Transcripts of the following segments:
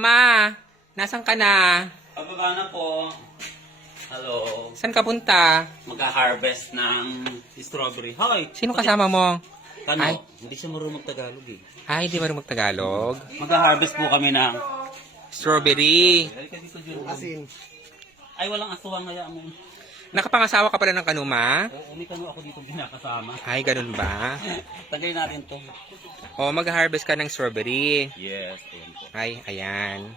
Ma, nasan ka na? Pababa na po. Hello. Saan ka punta? Magka-harvest ng strawberry. Hoy! Sino kasama mo? Ano? Ay. Hindi siya marunong Tagalog eh. Ay, di marunong magtagalog. Magka-harvest po kami ng... Strawberry. Ay, walang aswang. Hayaan mo. Nakapangasawa ka pala ng kanuma? Oo, may kano ako dito binakasama. Ay, ganun ba? Tagay natin to. O, mag-harvest ka ng strawberry. Yes, ayan po. Ay, ayan.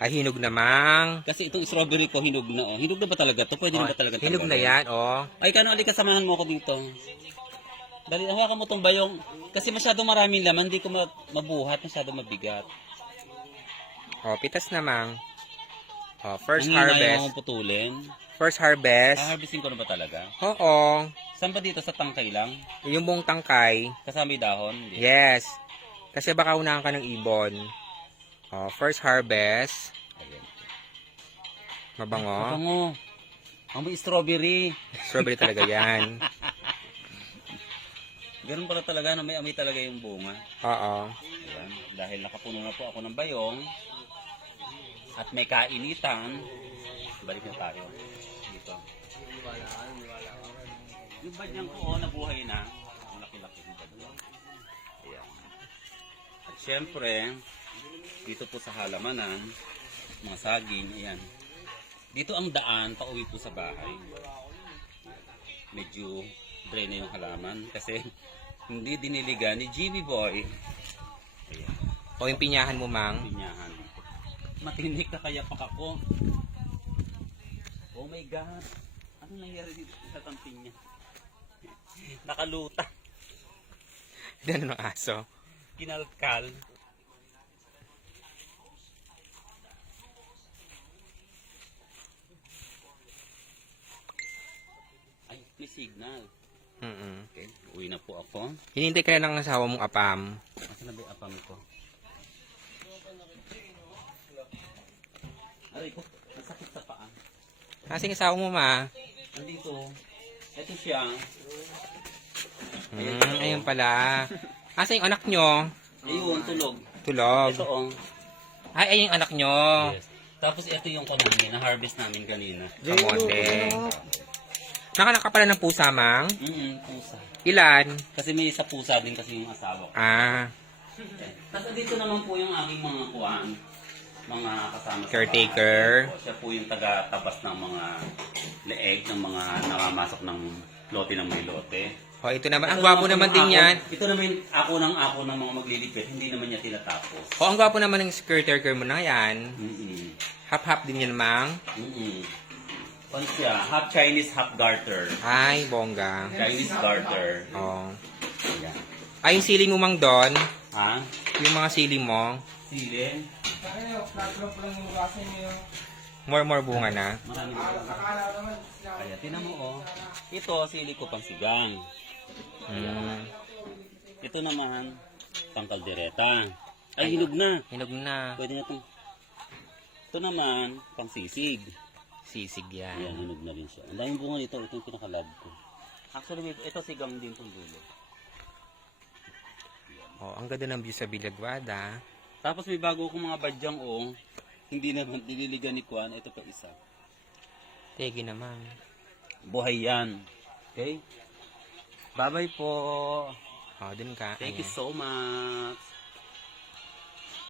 Ay, hinog namang. Kasi itong strawberry ko, hinog na oh. Hinog na ba talaga to? Pwede na ba talaga Hinog na yan, oh. Ay, kano, alika, samahan mo ako dito. Dali, hawakan mo tong bayong. Kasi masyado maraming laman, hindi ko ma- mabuhat, masyado mabigat. O, pitas namang. O, first Ang harvest. akong putulin. First harvest. Haharvestin ko na ba talaga? Oo. Saan ba dito? Sa tangkay lang? Yung buong tangkay. Kasama yung dahon? Hindi. Yes. Kasi baka unahan ka ng ibon. O, first harvest. Ayan. Mabango. Bango. Ang may strawberry. Strawberry talaga yan. Ganun pala talaga na may amoy talaga yung bunga. Oo. Ayan. Dahil nakapuno na po ako ng bayong at may kainitan, balik na tayo dito. Yung badyang ko, oh, nabuhay na. Ang laki-laki ng badyang. Ayan. At syempre, dito po sa halamanan, mga saging, ayan. Dito ang daan, pauwi po sa bahay. Medyo dry na yung halaman kasi hindi diniligan ni Jimmy Boy. Ayan, O, yung pinyahan mo, Mang. pinyahan. Matinik na kaya pa ako. Oh my God. Ano nangyari dito sa tamping niya? Nakaluta. Ganun ang aso. Kinalkal. Ay, may signal. Mm Okay, uwi na po ako. Hinintay ka na ng asawa mong apam. Asan na ba yung apam ko? Aray ko. Kasi yung asawa mo, Ma. Nandito. Ito siya. Hmm, ayun pala. Asa yung anak nyo? Ayun, tulog. Tulog. Ito oh. Ay, ayun yung anak nyo. Yes. Tapos ito yung kunamin, na-harvest namin kanina. Kamote. Nakanak ka pala ng pusa, Mang? Mm pusa. Ilan? Kasi may isa pusa din kasi yung asawa ko. Ah, Tapos dito naman po yung aking mga kuwan, mga kasama sa Caretaker. Siya po yung taga-tabas ng mga leeg, ng mga nakamasok ng lote ng may lote. o ito naman. Ang gwapo po naman din ako- yan. Ito naman ako ng ako ng mga maglilipit, hindi naman niya tinatapos. O, ang gwapo naman ng caretaker mo na yan. Mm-mm. Hap-hap din yan, Mang. Mm-mm. Pan siya, half Chinese, half garter. Ay, bongga. Chinese garter. O. Ayan. Ay, yung sili mo, Mang, doon. Ha? Yung mga sili mo. Sili. More, more bunga na. Marami na. Kaya, tinan mo oh. Ito, sili ko pang sigang. Hmm. Ito naman, pang kaldereta. Ay, hinog na. Hinog na. Pwede na itong... Ito naman, pang sisig. Sisig Ayan, yan. hinog na rin siya. Ang daming bunga nito. Ito yung pinakalad ko. Actually, ito sigang din itong dulo. O, ang ganda ng view sa Bilagwada. Tapos may bago akong mga badyang oh. Hindi naman dililigan ni Kwan. Ito pa isa. Tegi naman. Buhay yan. Okay? Bye-bye po. O, dun ka. Thank you Ayan. so much.